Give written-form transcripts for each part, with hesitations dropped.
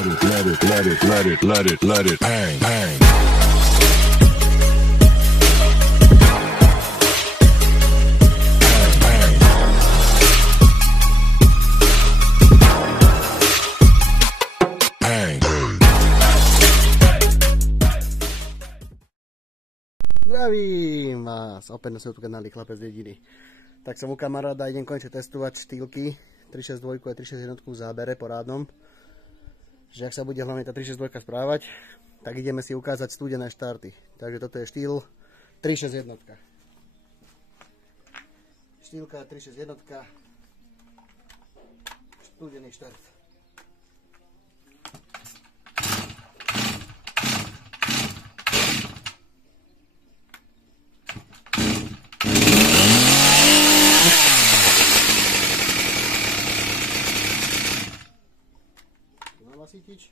let it bang, bang. Zdravím vás opäť na YouTube kanáli Chlapec z dediny. Tak som u kamaráda, idem konečne testovať štýlky 362 a 361 v zábere porádnom. Že ak sa bude hlavne tá 362 správať, tak ideme si ukázať studené štarty. Takže toto je štýl 361. Štýlka 361. Studený štart. Sítič.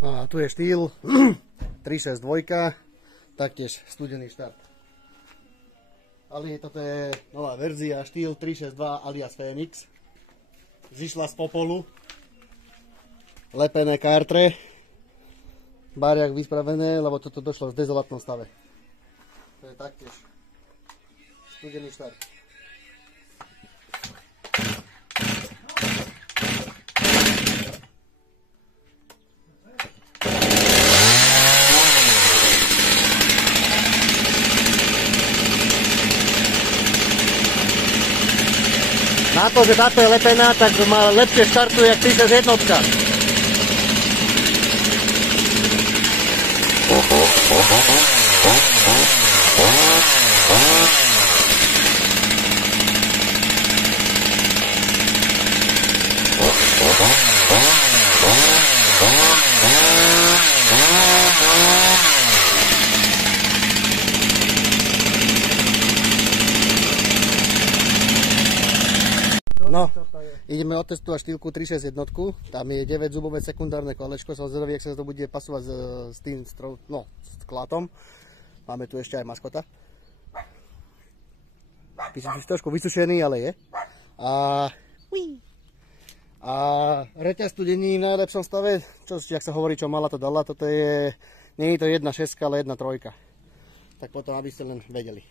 A tu je štýl 362, taktiež studený štart. Ale toto je nová verzia, štýl 362 alias Phoenix. Zišla z popolu, lepené kartre, bariak vyspravené, lebo toto došlo v dezolátnom stave. To je taktiež studený štart. Na to, že táto je lepená, tak má lepšie štartuje jak 361. No, ideme otestovať štýlku 361, tam je 9 zubové sekundárne kolečko, som zvedavý, jak sa to bude pasovať s tým klátom. Máme tu ešte aj maskota. Píšem si trošku vysušený, ale je. A reťaz tu není v najlepšom stave, čo, jak sa hovorí, čo mala to dala, toto je, nie je to 1.6, ale 1.3. Tak potom, aby ste len vedeli.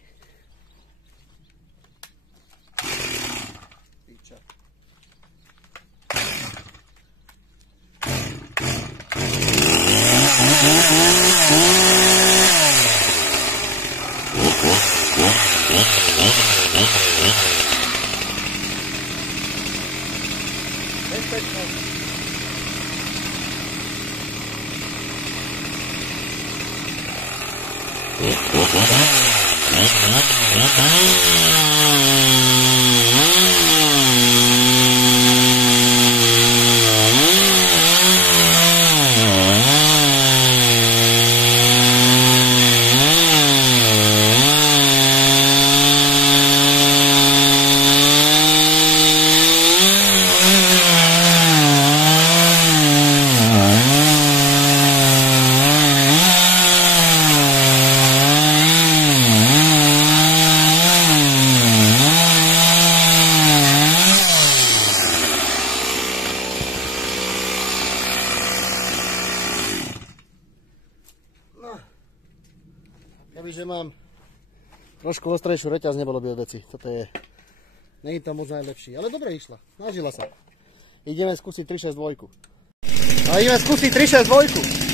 Kebyže mám trošku ostrejšiu reťaz, nebolo by od veci. Toto je, nie je to moc najlepší, ale dobre išla, nažila sa. Ideme skúsiť 362. A ideme skúsiť 362.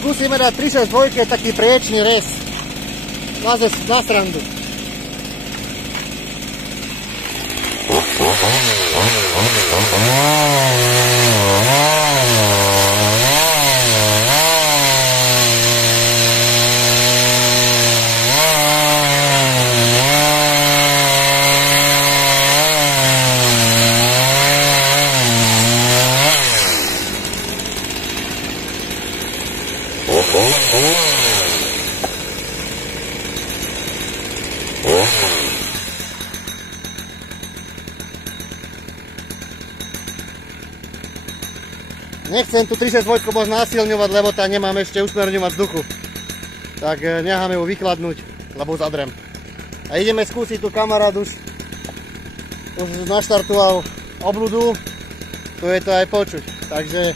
Skúsime dať 362 taký priečný rez na srandu. Nechcem tu 362 moc násilňovať, lebo tam nemám ešte usmerňovať vzduchu. Tak necháme ju vykladnúť, lebo zadrem. A ideme skúsiť, tu kamarát už naštartoval obľudu. Tu je to aj počuť. Takže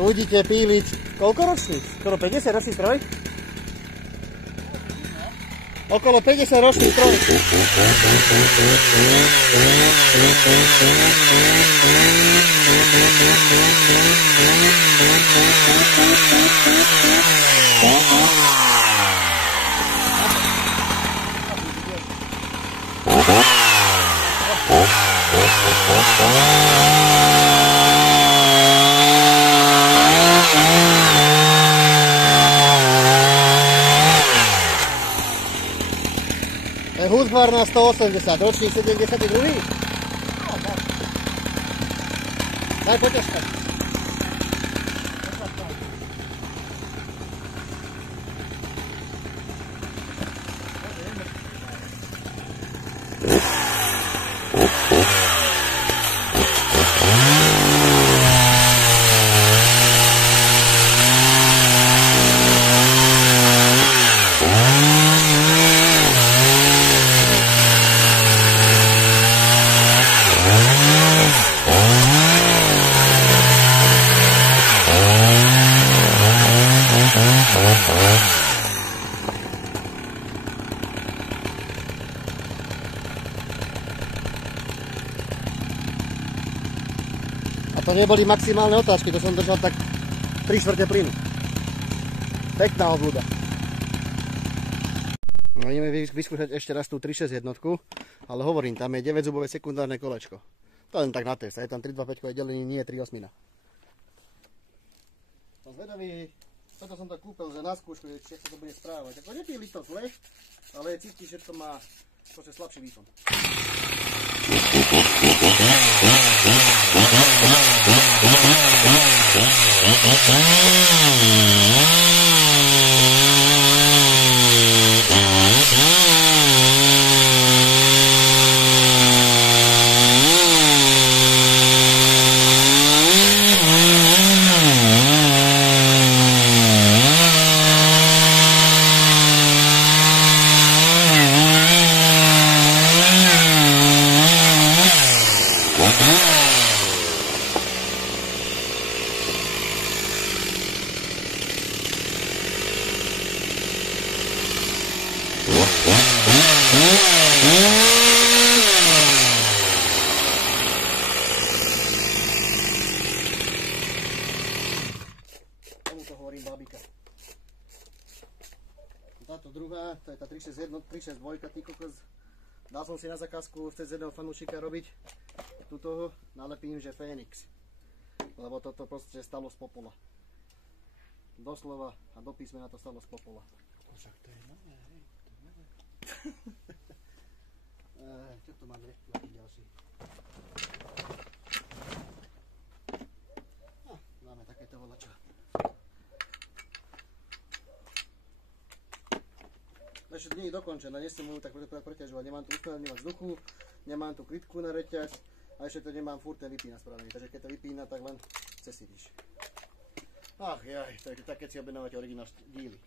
uvidíte píliť. Koľko ročný? Skoro 50 ročný stroj? Okolo 50 ročný stroj. Husqvarna 180, ročník 72. Daj poťažkať. A to neboli maximálne otáčky, to som držal tak 3/4 plynu. Pekná obľuda. No, ideme vyskúšať ešte raz tú 361, ale hovorím, tam je 9-zubové sekundárne kolečko. To len tak na test, je tam 325 delenie, nie 3/8. Som zvedavý, preto som to kúpil, že na skúšku, či sa to bude správať. Ako nepíli to zle, ale cítiš, že to má slabší výkon. Táto druhá, to je tá 362, ty kokos, Dal som si na zakázku z jedného fanúšika robiť tuto, nalepím, že Fénix. Lebo toto proste stalo z popola. Doslova a do písmena to stalo z popola. Však to je nové, hej. Čo tu máme taký ďalší? Máme takéto volačo. Ešte to nie je dokončené, nie som mu tak preťažovať. Nemám tu usmerňovať vzduchu, nemám tu klitku na reťaz a ešte to nemám furt ten vypína spravený. Takže keď to vypína, tak len cesíš. Ach jaj, to je tak, keď si objednávate originál díly.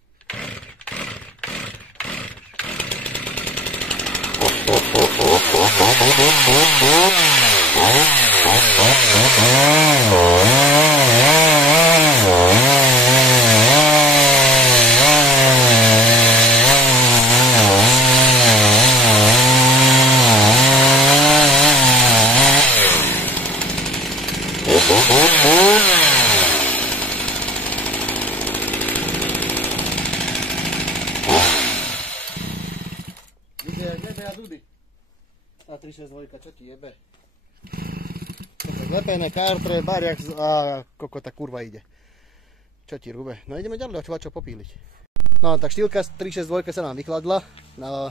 A 362, čo ti jebe? Zlepené kartre, bariak a koko tá kurva ide. Čo ti rúbe? No ideme ďalej, čo popíliť. No tak štýlka 362 sa nám vychladla na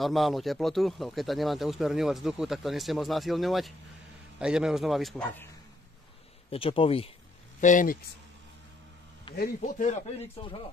normálnu teplotu, lebo keď tam nemám usmerňovať vzduchu, tak to nesiem moc násilňovať. A ideme ho znova vyskúšať. Je čo poví? Fénix. Harry Potter a Fénixov hrá.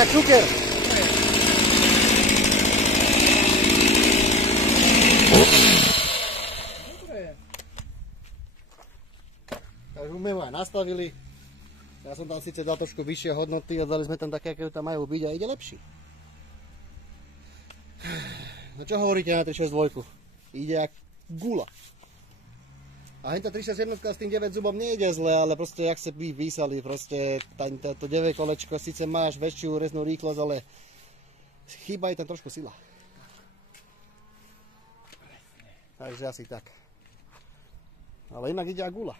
Jak cukier. Takže sme ho aj nastavili. Ja som tam síce dal trošku vyššie hodnoty a dali sme tam také, aké tam majú byť a ide lepší. No čo hovoríte na 362? Ide jak gula. A henta 361 s tým 9 zubom nejde zle, ale proste jak sa by vysali, proste to 9 kolečko, síce máš väčšiu reznú rýchlosť, ale chýba aj tam trošku sila. Takže asi tak. Ale inak ide jak gula.